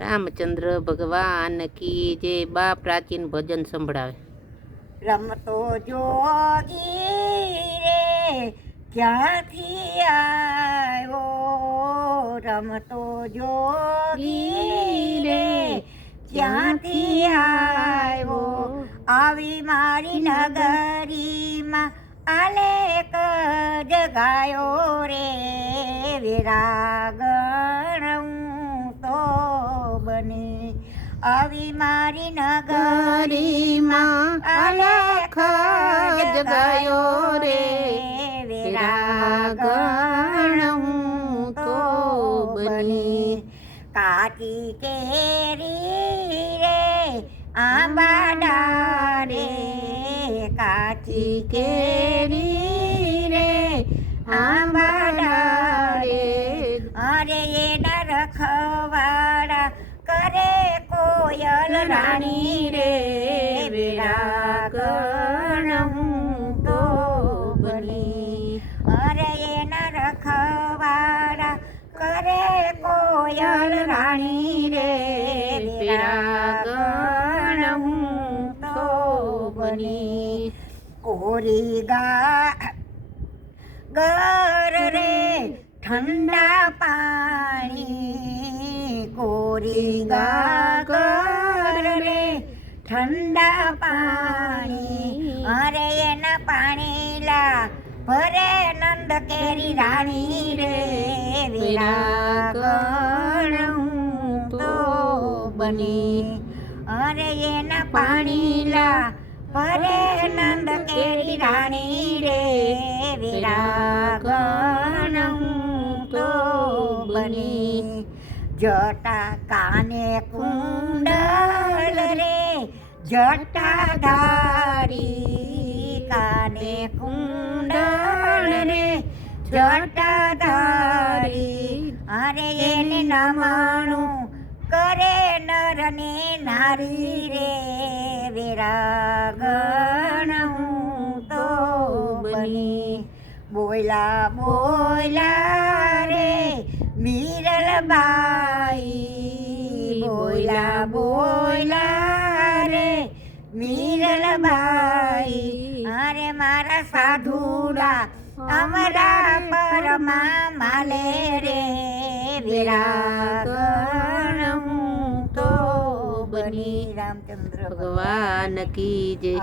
રામચંદ્ર ભગવાન કી જય। બા પ્રાચીન ભજન સંભળાવે। રમતો જોગી રે ક્યાંથી આવ્યો, રમતો જોગી રે ક્યાંથી આવ્યો, આવી મારી નગરીમાં આલેખ જગાયો રે, વિરાગણ તો બની આવી મારી નગરીમાં આલેખ જગાયો રે, વિરાગણ તો બની। કાચી કેરી રે આંબા ડાળે, કાચી કેરી રે આંબા ડાળે, અરે એના રખવાડા કરે કોયલ રાણી રે, વિરાગણ તો બની। અરે એના રખવાડા કરે કોયલ રાણી રે, વિરાગણ તો બની। કોરી ગર રે ઠંડા પાણી, કોરી ગર રે ઠંડા પાણી, અરે એના પાણીલા ભરે નંદ કેરી રાણી રે, વિરાગણ તો બની। અરે એના પાણીલા ભરે નંદ કેરી રાણી રે, વિરાગણ તો બની। જટા કાને કુંડલ રે જટાધારી, કાને કુંડળ રે જટાધારી, અરે એને નમણું કરે નર ને નારી રે, વિરાગણ તો બની। બોયલા બોયલા રે મીરલબાઈ, બોયલા બોયલા રે મીરલબાઈ, અરે મારા સાધુડા અમારા પરમાં માલે રે, વિરાગણ તો બની। રામચંદ્ર ભગવાન કી જય।